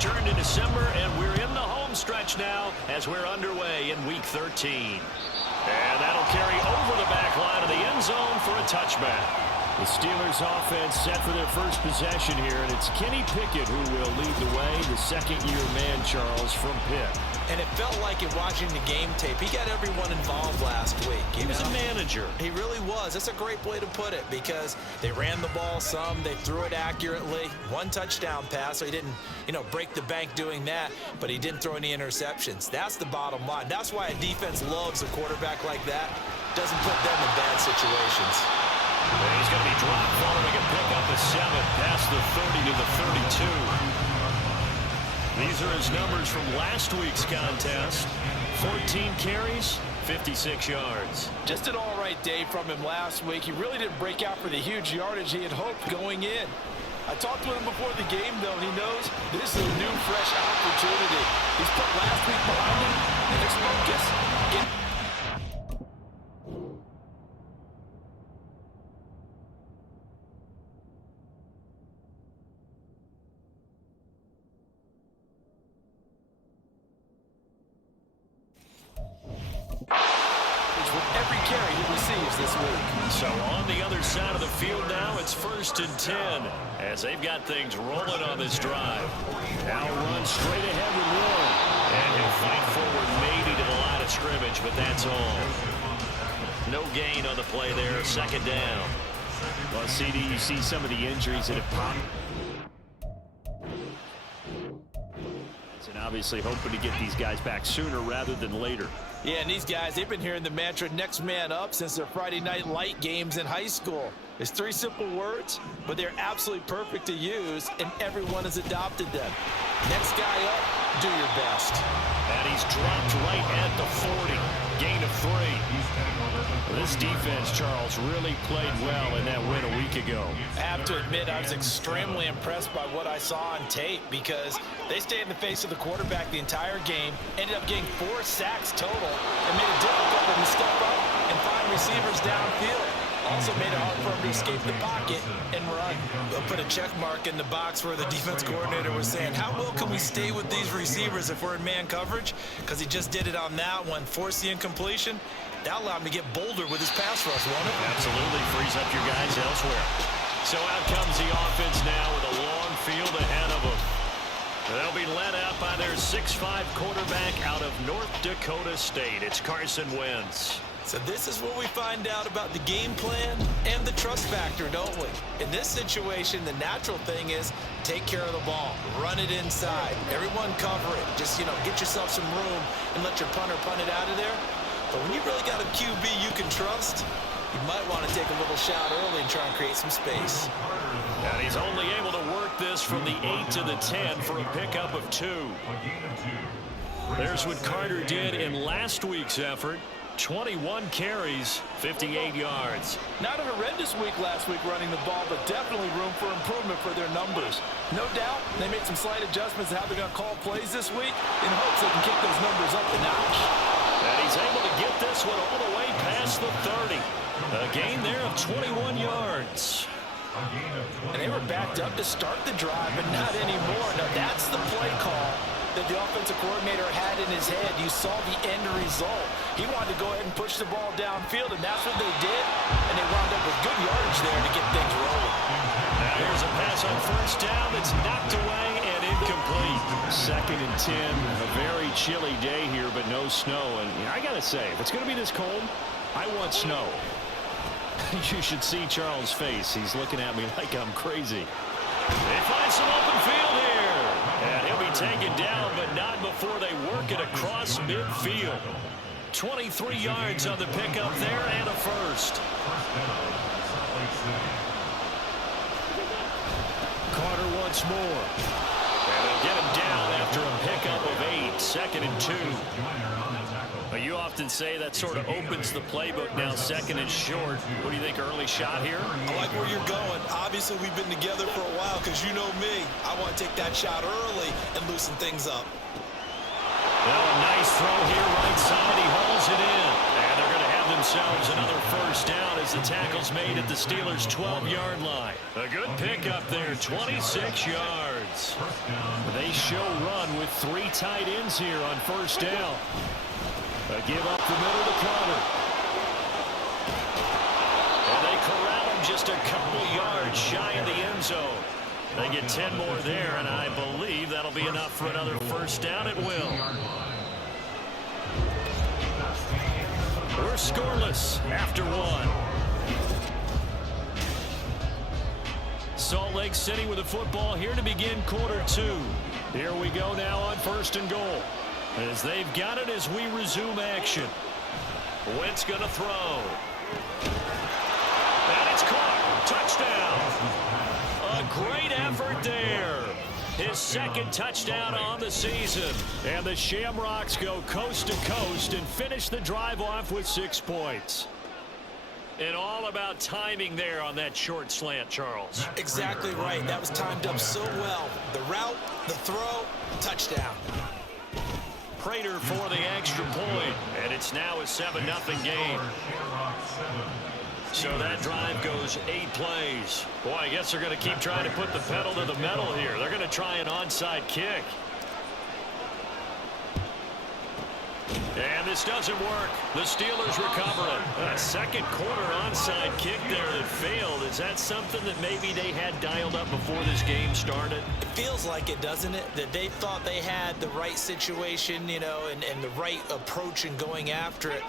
turned to December, and we're in the home stretch now as we're underway in Week 13. And that'll carry over the back line of the end zone for a touchback. The Steelers offense set for their first possession here, and it's Kenny Pickett who will lead the way, the second-year man, Charles, from Pitt. And it felt like in watching the game tape, he got everyone involved last week. He was a manager. He really was. That's a great way to put it because they ran the ball some, they threw it accurately. One touchdown pass, so he didn't, break the bank doing that, but he didn't throw any interceptions. That's the bottom line. That's why a defense loves a quarterback like that. Doesn't put them in bad situations. And he's going to be dropped following a pickup of 7 past the 30 to the 32. These are his numbers from last week's contest. 14 carries, 56 yards. Just an all-right day from him last week. He really didn't break out for the huge yardage he had hoped going in. I talked with him before the game, though, and he knows this is a new, fresh opportunity. He's put last week behind him, and his focus in every carry he receives this week. So on the other side of the field now, it's 1st and 10 as they've got things rolling on this drive. Now run straight ahead with Warren. And he'll fight forward maybe to the line of scrimmage, but that's all. No gain on the play there, 2nd down. Well, CD, you see some of the injuries that have popped. And obviously hoping to get these guys back sooner rather than later. Yeah, and these guys, they've been hearing the mantra next man up since their Friday night light games in high school. It's 3 simple words, but they're absolutely perfect to use, and everyone has adopted them. Next guy up, do your best. And he's dropped right at the 40. Gain of 3. This defense, Charles, really played well in that win a week ago. I have to admit, I was extremely impressed by what I saw on tape because they stayed in the face of the quarterback the entire game, ended up getting 4 sacks total, and made it difficult for him to step up and find receivers downfield. Also made it hard for him to escape the pocket and run. They'll put a check mark in the box where the defense coordinator was saying, how well can we stay with these receivers if we're in man coverage? Because he just did it on that one, forced the incompletion. That allowed him to get bolder with his pass rush, won't it? Absolutely frees up your guys elsewhere. So out comes the offense now with a long field ahead of them. They'll be led out by their 6'5" quarterback out of North Dakota State. It's Carson Wentz. So this is what we find out about the game plan and the trust factor, don't we? In this situation, the natural thing is take care of the ball, run it inside, everyone cover it. Just, get yourself some room and let your punter punt it out of there. But when you really got a QB you can trust, you might want to take a little shot early and try and create some space. And he's only able to work this from the 8 to the 10 for a pickup of 2. There's what Carter did in last week's effort. 21 carries, 58 yards. Not a horrendous week last week running the ball, but definitely room for improvement for their numbers. No doubt they made some slight adjustments to how they're going to call plays this week in hopes they can kick those numbers up a notch. And he's able to get this one all the way past the 30. A gain there of 21 yards. And they were backed up to start the drive, but not anymore. Now that's the play call that the offensive coordinator had in his head. You saw the end result. He wanted to go ahead and push the ball downfield, and that's what they did. And they wound up with good yardage there to get things rolling. Now here's a pass on 1st down. It's knocked away and incomplete. 2nd and 10. A very chilly day here, but no snow. And I got to say, if it's going to be this cold, I want snow. You should see Charles' face. He's looking at me like I'm crazy. They find some open field here. And he'll be taken down, but not before they work it across midfield. 23 yards on the pickup there and a first. Carter once more. And they'll get him down after a pickup of 8. 2nd and 2. You often say that sort of opens the playbook now, 2nd and short. What do you think, early shot here? I like where you're going. Obviously, we've been together for a while because you know me. I want to take that shot early and loosen things up. Well, a nice throw here right side. He hauls it in. And they're going to have themselves another 1st down as the tackle's made at the Steelers' 12-yard line. A good pickup there, 26 yards. downs. They show run with 3 tight ends here on first down. A give up the middle to Carter. And they corral him just a couple yards shy of the end zone. They get 10 more there, and I believe that'll be enough for another first down at will. We're scoreless after 1. Salt Lake City with the football here to begin quarter 2. Here we go now on first and goal. As they've got it as we resume action. Wentz going to throw. And it's caught. Touchdown. A great effort there. His second touchdown on the season. And the Shamrocks go coast to coast and finish the drive off with 6 points. And all about timing there on that short slant, Charles. Exactly right. That was timed up so well. The route, the throw, touchdown. Prater for the extra point. And it's now a 7-0 game. So that drive goes 8 plays. Boy, I guess they're going to keep trying to put the pedal to the metal here. They're going to try an onside kick. And this doesn't work. The Steelers recover it. A second quarter onside kick there that failed. Is that something that maybe they had dialed up before this game started? It feels like it, doesn't it? That they thought they had the right situation, you know, and the right approach in going after it.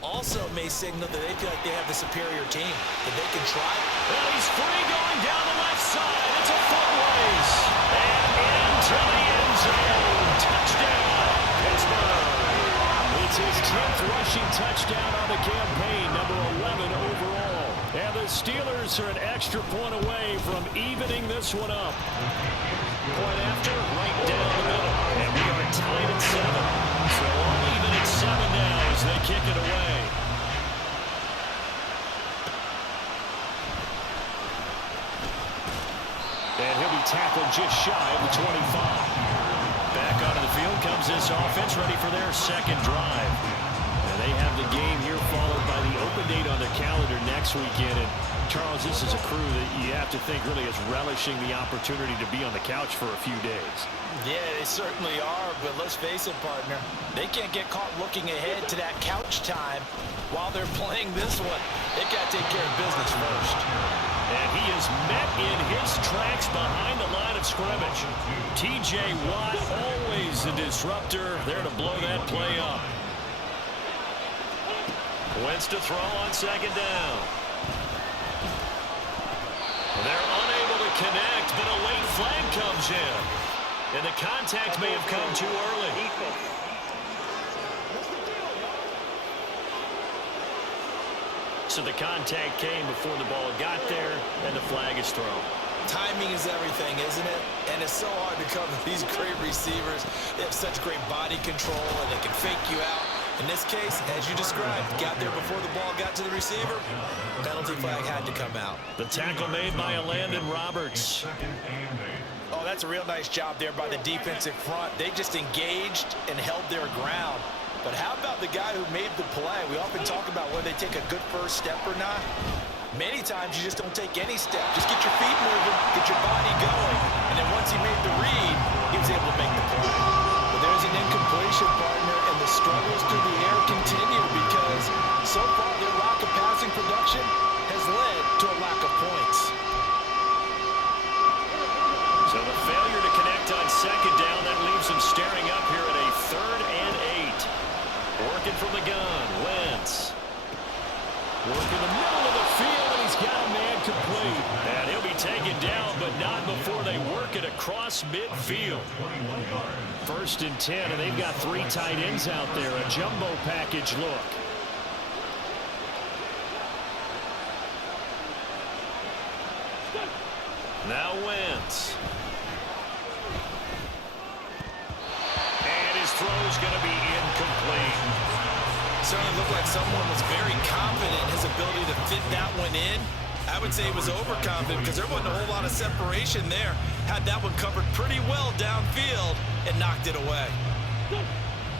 Also may signal that they feel like they have the superior team, that they can try. Well, he's free going down the left side. It's a foot race. And into the end zone. Touchdown, Pittsburgh. It's his 10th rushing touchdown on the campaign, number 11 overall. And the Steelers are an extra point away from evening this one up. Point after, right down the middle. And we are tied at 7. So all even at 7 now as they kick it away. And he'll be tackled just shy of the 25. Back onto the field comes this offense, ready for their second drive. And they have the game here followed by the open date on their calendar next weekend. And Charles, this is a crew that you have to think really is relishing the opportunity to be on the couch for a few days. Yeah, they certainly are, but let's face it, partner. They can't get caught looking ahead to that couch time while they're playing this one. They've got to take care of business first. And he is met in his tracks behind the line of scrimmage. T.J. Watt, always a disruptor, there to blow that play up. Wentz to throw on second down. They're unable to connect, but a late flag comes in. And the contact may have come too early. So the contact came before the ball got there, and the flag is thrown. Timing is everything, isn't it? And it's so hard to cover these great receivers. They have such great body control, and they can fake you out. In this case, as you described, got there before the ball got to the receiver. Penalty flag had to come out. The tackle made by Landon Roberts. Oh, that's a real nice job there by the defensive front. They just engaged and held their ground. But how about the guy who made the play? We often talk about whether they take a good first step or not. Many times you just don't take any step. Just get your feet moving, get your body going. And then once he made the read, he was able to make the play. But there's an incompletion, partner, and the struggles through the air continue because so far their lack of passing production has led to a lack of points. So the failure to connect on second down, that leaves him staring up here at a 3rd and 8. Working from the gun, Wentz. Working the middle of the field, and he's got a man complete. And he'll be taken down, but not before they work it across midfield. 1st and 10, and they've got 3 tight ends out there. A jumbo package look. Now Wentz. And his throw's going to be incomplete. Certainly looked like someone was very confident in his ability to fit that one in. I would say he was overconfident because there wasn't a whole lot of separation there. Had that one covered pretty well downfield and knocked it away.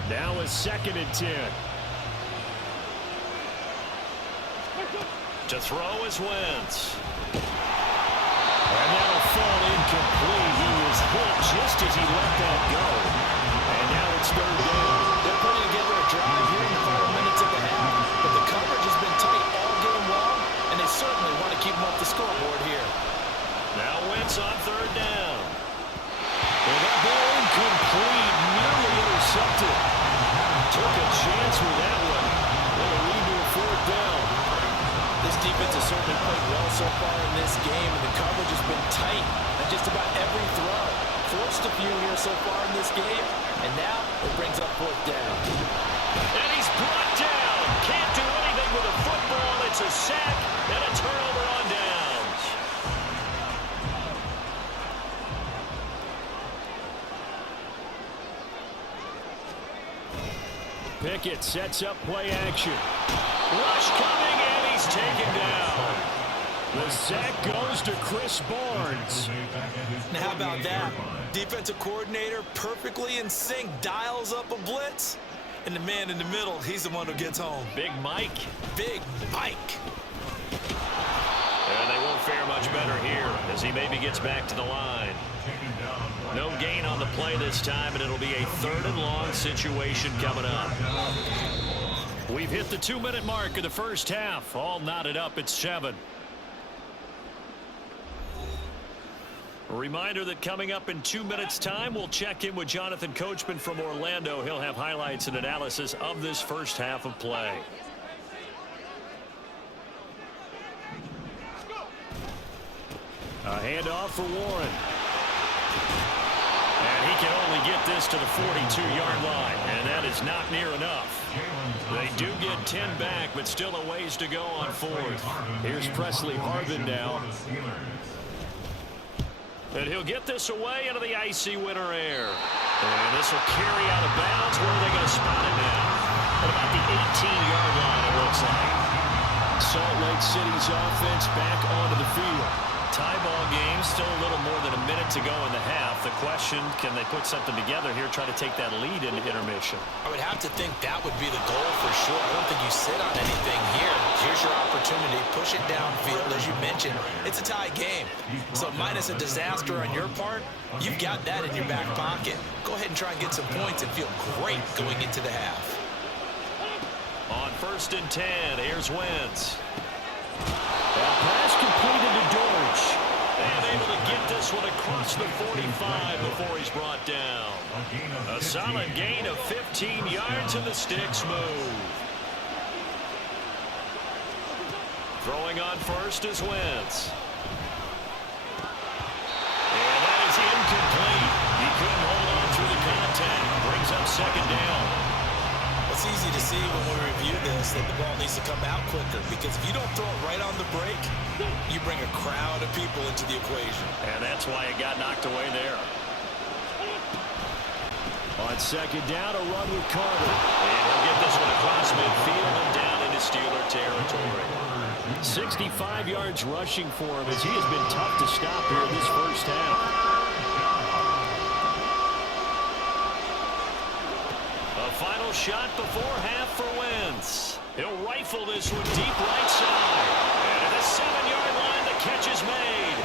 Now a 2nd and 10. To throw is Wentz. And that'll fall incomplete. He was hit just as he let that go. And now it's third down. They're putting together a drive here in the final minutes of the half, but the coverage has been tight all game long, and they certainly want to keep them off the scoreboard here. Now Wentz on third down. And that ball incomplete, nearly intercepted. Took a chance with that one. Well, a lead to a fourth down. This defense has certainly played well so far in this game, and the coverage has been tight on just about every throw. Forced a few here so far in this game, and now it brings up fourth down. And he's brought down. Can't do anything with a football. It's a sack and a turnover on downs. Pickett sets up play action. Rush coming, and he's taken down. The sack goes to Chris Barnes. Now how about that? Defensive coordinator perfectly in sync, dials up a blitz, and the man in the middle, he's the one who gets home. Big Mike. Big Mike. And they won't fare much better here as he maybe gets back to the line. No gain on the play this time, and it'll be a third and long situation coming up. We've hit the 2-minute mark of the first half. All knotted up at 7. A reminder that coming up in 2 minutes' time, we'll check in with Jonathan Coachman from Orlando. He'll have highlights and analysis of this first half of play. A handoff for Warren. And he can only get this to the 42-yard line, and that is not near enough. They do get 10 back, but still a ways to go on fourth. Here's Presley Harvin now. And he'll get this away into the icy winter air. And this will carry out of bounds. Where are they going to spot it now? At about the 18-yard line, it looks like. Salt Lake City's offense back onto the field. Tie ball game, still a little more than a minute to go in the half. The question, can they put something together here, try to take that lead into intermission? I would have to think that would be the goal for sure. I don't think you sit on anything here. Here's your opportunity. Push it downfield, as you mentioned. It's a tie game. So minus a disaster on your part, you've got that in your back pocket. Go ahead and try and get some points and feel great going into the half. On 1st and 10, here's Wentz. That pass completed to Dortch. And able to get this one across the 45 before he's brought down. A solid gain of 15 yards and the sticks move. Throwing on first is Wentz. And that is incomplete. He couldn't hold on through the contact. Brings up second down. It's easy to see when we review this that the ball needs to come out quicker, because if you don't throw it right on the break, you bring a crowd of people into the equation. And that's why it got knocked away there. On second down, a run with Carter. And he'll get this one across midfield and down into Steeler territory. 65 yards rushing for him as he has been tough to stop here in this first half. A final shot before half for Wentz. He'll rifle this one deep right side. And at the 7-yard line, the catch is made.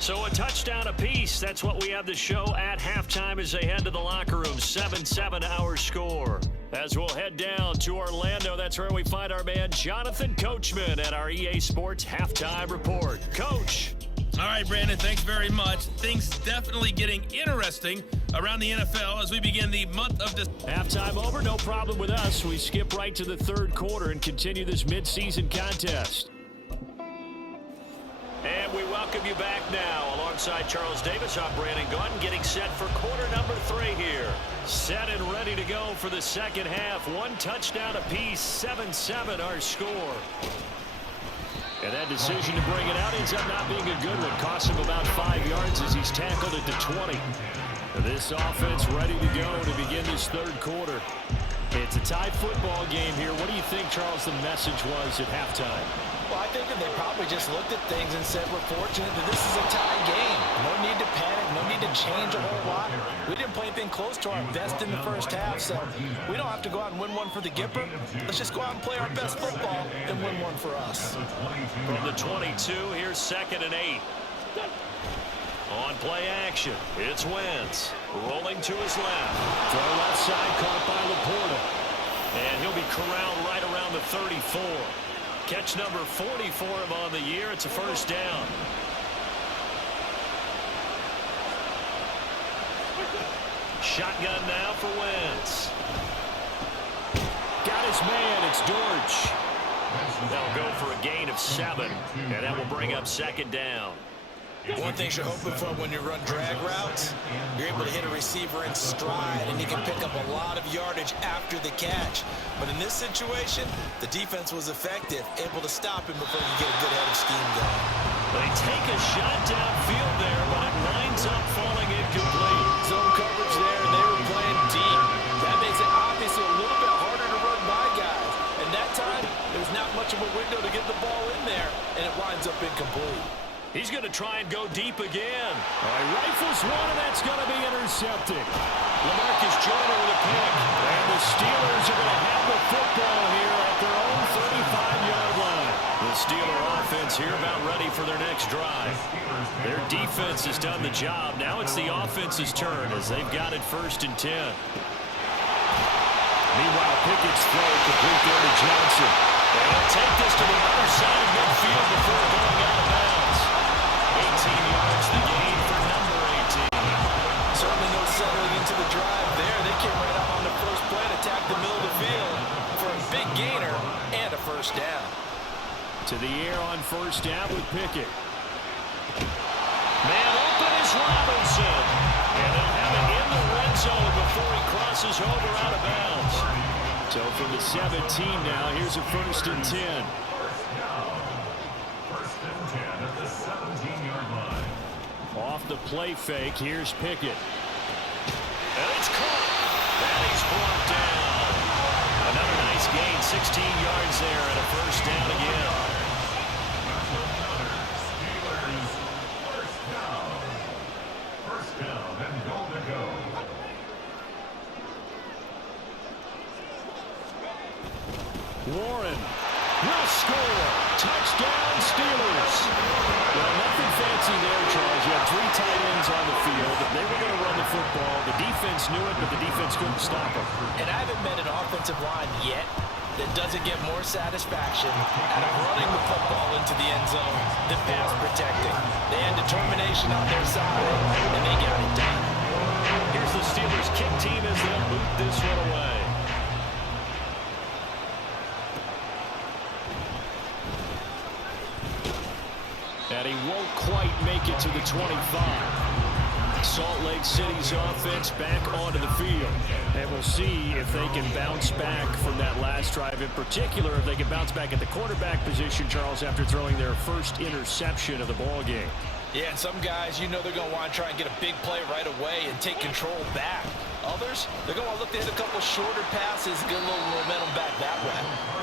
So a touchdown apiece. That's what we have to show at halftime as they head to the locker room. 7-7 our score. As we'll head down to Orlando, that's where we find our man Jonathan Coachman at our EA Sports Halftime Report. Coach. All right, Brandon, thanks very much. Things definitely getting interesting around the NFL as we begin the month of December. Halftime over, no problem with us. We skip right to the third quarter and continue this midseason contest. And we welcome you back now. Alongside Charles Davis, I'm Brandon Gunn, getting set for quarter number 3 here. Set and ready to go for the second half. One touchdown apiece, 7-7 our score. And that decision to bring it out ends up not being a good one. Cost him about 5 yards as he's tackled at the 20. This offense ready to go to begin this third quarter. It It's a tie football game here. What do you think, Charles, the message was at halftime? Well, I think that they probably just looked at things and said, we're fortunate that this is a tie game. No need to panic, no need to change a whole lot. We didn't play anything close to our best in the first half, so we don't have to go out and win one for the Gipper. Let's just go out and play our best football and win one for us. From the 22, here's 2nd and 8. On play action, it's Wentz. Rolling to his left. Throw left side, caught by Laporta. And he'll be corralled right around the 34. Catch number 40 for him on the year. It's a first down. Shotgun now for Wentz. Got his man. It's Dortch. They'll go for a gain of 7. And that will bring up 2nd down. One thing you're hoping for when you run drag routes, you're able to hit a receiver in stride, and he can pick up a lot of yardage after the catch. But in this situation, the defense was effective, able to stop him before you get a good head of steam going. They take a shot downfield there, but it winds up falling incomplete. Zone coverage there, and they were playing deep. That makes it obviously a little bit harder to run by guys. And that time, there's not much of a window to get the ball in there, and it winds up incomplete. He's going to try and go deep again. Rifles one, and that's going to be intercepted. LaMarcus Joyner with a pick. And the Steelers are going to have the football here at their own 35-yard line. The Steeler offense here about ready for their next drive. Their defense has done the job. Now it's the offense's turn as they've got it 1st and 10. Meanwhile, Pickett's throw complete there to Johnson. They'll take this to the other side of midfield before going out of bounds. 18 yards the gain for number 18. Certainly no settling into the drive there. They came right out on the first play and attacked the middle of the field for a big gainer and a first down. To the air on 1st down with Pickett. Man open is Robinson. And they'll have it in the red zone before he crosses over out of bounds. So from the 17 now, here's a 1st and 10. Off the play fake, here's Pickett. And it's caught. And he's brought down. Another nice gain, 16 yards there, and a first down again. First down and goal to go. Warren will score. Touchdown, Steelers. Well, nothing fancy there, Charles. You had 3 tight ends on the field. They were going to run the football. The defense knew it, but the defense couldn't stop them. And I haven't met an offensive line yet that doesn't get more satisfaction out of running the football into the end zone than pass protecting. They had determination on their side, and they got it done. Here's the Steelers kick team as they'll boot this one away. And he won't quite make it to the 25. Salt Lake City's offense back onto the field. And we'll see if they can bounce back from that last drive. In particular, if they can bounce back at the quarterback position, Charles, after throwing their first interception of the ball game. Yeah, and some guys, you know they're going to want to try and get a big play right away and take control back. Others, they're going to want to look to hit a couple shorter passes, get a little momentum back that way.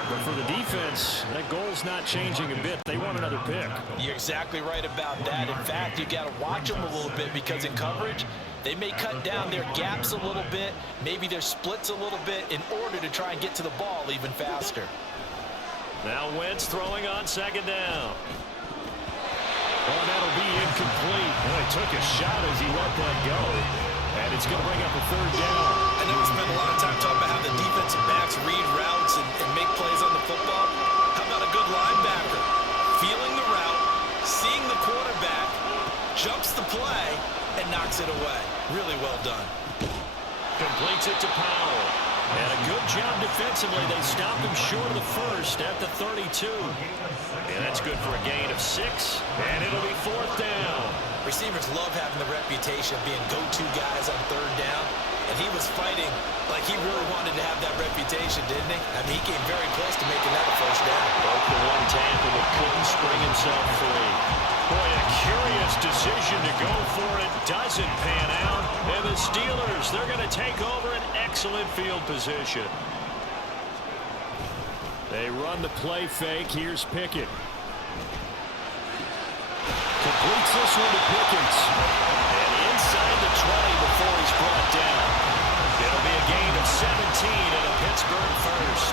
But for the defense, that goal's not changing a bit. They want another pick. You're exactly right about that. In fact, you got to watch them a little bit because in coverage, they may cut down their gaps a little bit, maybe their splits a little bit in order to try and get to the ball even faster. Now Wentz throwing on 2nd down. Oh, that'll be incomplete. Well, he took a shot as he let that go. And it's going to bring up a 3rd down. I know we spent a lot of time talking about how the defensive backs read routes and make plays on the football. How about a good linebacker? Feeling the route, seeing the quarterback, jumps the play, and knocks it away. Really well done. Completes it to Powell. And a good job defensively. They stopped him short of the first at the 32. And that's good for a gain of 6. And it'll be 4th down. Receivers love having the reputation of being go-to guys on 3rd down. And he was fighting like he really wanted to have that reputation, didn't he? I mean, he came very close to making that a first down. Broke the one tackle but couldn't spring himself free. Boy, a curious decision to go for it. Doesn't pan out. And the Steelers, they're going to take over an excellent field position. They run the play fake. Here's Pickett. Completes this one to Pickens. And inside the 20 before he's brought down. It'll be a gain of 17 and a Pittsburgh first.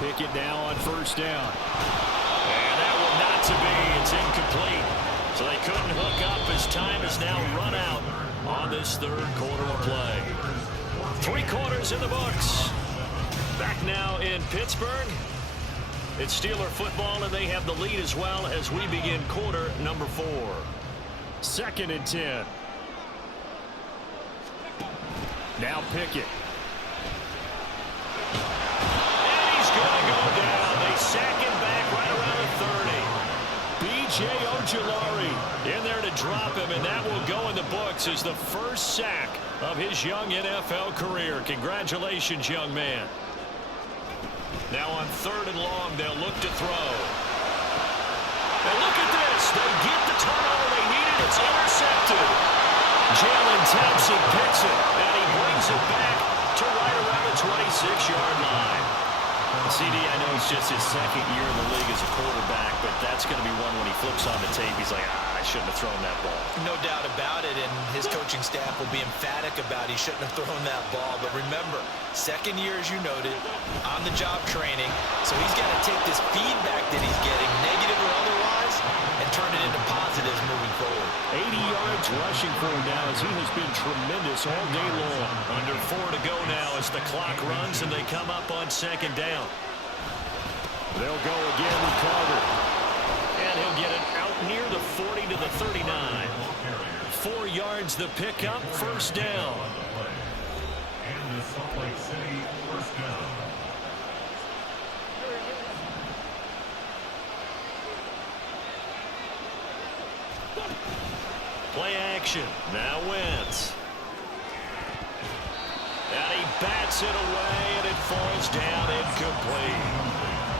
Pickett now on first down. And that one not to be. It's incomplete. So they couldn't hook up as time is now run out on this third quarter of play. 3 quarters in the books. Back now in Pittsburgh. It's Steeler football, and they have the lead as well as we begin quarter number 4. 2nd and 10. Now Pickett. And he's going to go down. They sack him back right around the 30. B.J. Ojulari In there to drop him, and that will go in the books as the first sack of his young NFL career. Congratulations, young man. Now on 3rd and long, they'll look to throw. And look at this. They get the turnover they needed. It's intercepted. Jalen Thompson picks it, and he brings it back to right around the 26-yard line. CD, I know it's just his 2nd year in the league as a quarterback, but that's going to be one when he flips on the tape. He's like, I shouldn't have thrown that ball. No doubt about it, and his coaching staff will be emphatic about he shouldn't have thrown that ball. But remember, 2nd year, as you noted, on-the-job training. So he's got to take this feedback that he's getting, negative or otherwise, and turn it into positives moving forward. 80 yards rushing for him now as he has been tremendous all day long. Under 4 to go now as the clock runs and they come up on 2nd down. They'll go again with Carter. And he'll get it out near the 40 to the 39. 4 yards the pickup, first down. And the Salt Lake City first down. Play action. Now Wentz. And he bats it away, and it falls down incomplete.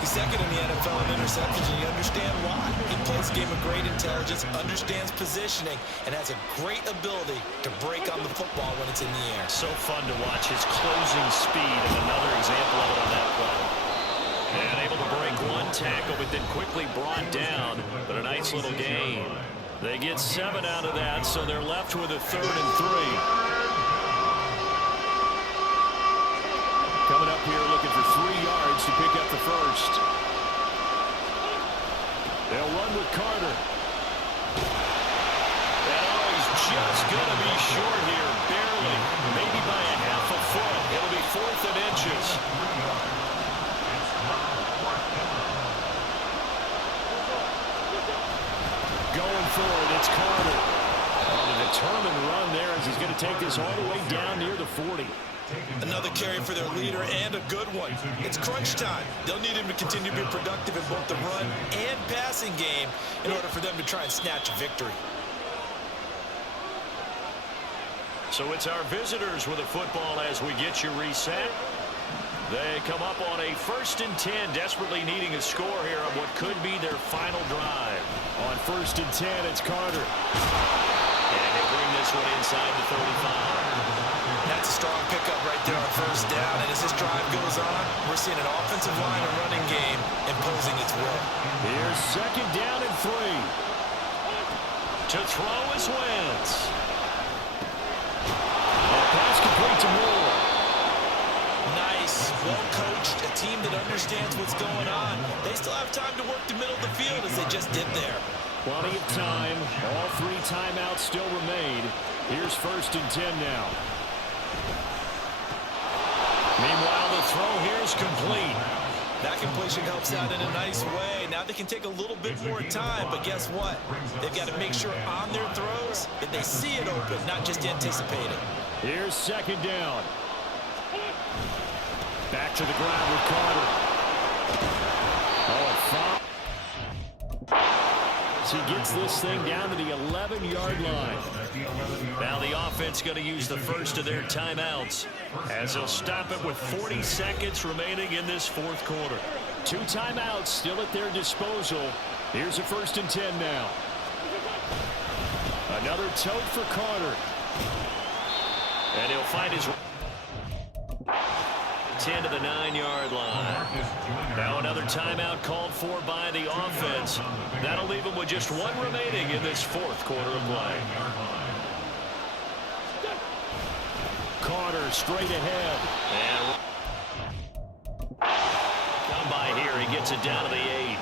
He's 2nd in the NFL in interceptions, and you understand why. He plays a game of great intelligence, understands positioning, and has a great ability to break on the football when it's in the air. So fun to watch his closing speed, and another example of it on that play. And able to break 1 tackle, but then quickly brought down. But a nice little gain. They get 7 out of that, so they're left with a 3rd and 3. Coming up here looking for 3 yards to pick up the first. They'll run with Carter. And he's just going to be short here, barely, maybe by a half a foot. It'll be 4th and inches. Going for it, it's Carter. On a determined run there as he's going to take this all the way down near the 40. Another carry for their leader, and a good one. It's crunch time. They'll need him to continue to be productive in both the run and passing game in order for them to try and snatch a victory. So it's our visitors with a football as we get you reset. They come up on a 1st and 10, desperately needing a score here on what could be their final drive. On 1st and 10, it's Carter. And they bring this one inside the 35. That's a strong pickup right there on 1st down, and as this drive goes on, we're seeing an offensive line and running game imposing its will. Here's 2nd down and 3. To throw is Wentz. And pass complete to Moore. Nice, well coached, a team that understands what's going on. They still have time to work the middle of the field as they just did there. Plenty of time. All 3 timeouts still remain. Here's 1st and 10 now. Meanwhile, the throw here is complete. That completion helps out in a nice way. Now they can take a little bit more time, but guess what? They've got to make sure on their throws that they see it open, not just anticipate it. Here's 2nd down. Back to the ground with Carter. Oh, a foul. He gets this thing down to the 11-yard line. Now the offense going to use the first of their timeouts as they'll stop it with 40 seconds remaining in this 4th quarter. 2 timeouts still at their disposal. Here's a 1st and 10 now. Another tote for Carter. And he'll find his 10 to the 9-yard line. Now another timeout called for by the offense. That'll leave him with just one remaining in this fourth quarter of play. Carter straight ahead. And come by here. He gets it down to the 8.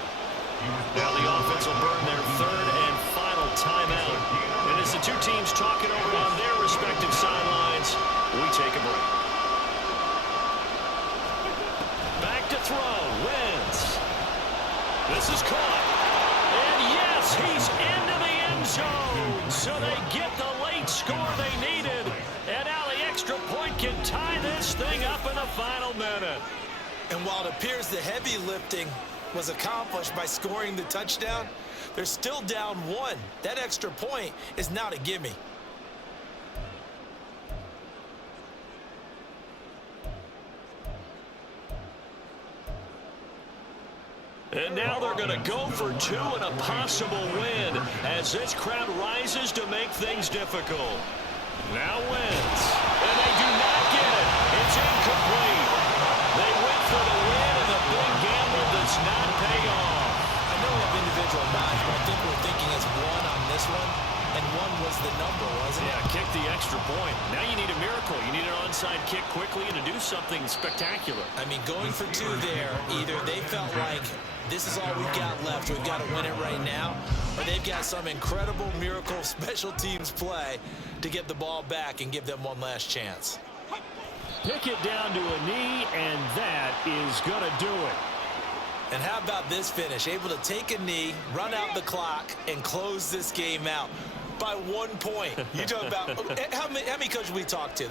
Now the offense will burn their third and final timeout. And as the two teams talking over on their respective sidelines, we take a break. Back to throw. Wentz. This is caught. And yes, he's into the end zone. So they get the late score they needed. And now the extra point can tie this thing up in the final minute. And while it appears the heavy lifting was accomplished by scoring the touchdown, they're still down 1. That extra point is not a gimme. And now they're going to go for 2 and a possible win as this crowd rises to make things difficult. Now Wentz. And they do not get it. It's incomplete. They went for the win, and the big gamble does not pay off. I know we have individual nines, but I think we're thinking it's 1 on this one, and 1 was the number, wasn't it? Yeah, kick the extra point. Now you need a miracle. You need an onside kick quickly and to do something spectacular. I mean, going for 2 there, either they felt like this is all we've got left, we've got to win it right now, or they've got some incredible miracle special teams play to get the ball back and give them one last chance. Pick it down to a knee, and that is going to do it. And how about this finish? Able to take a knee, run out the clock, and close this game out by 1 point. You talk about how many coaches we talked to?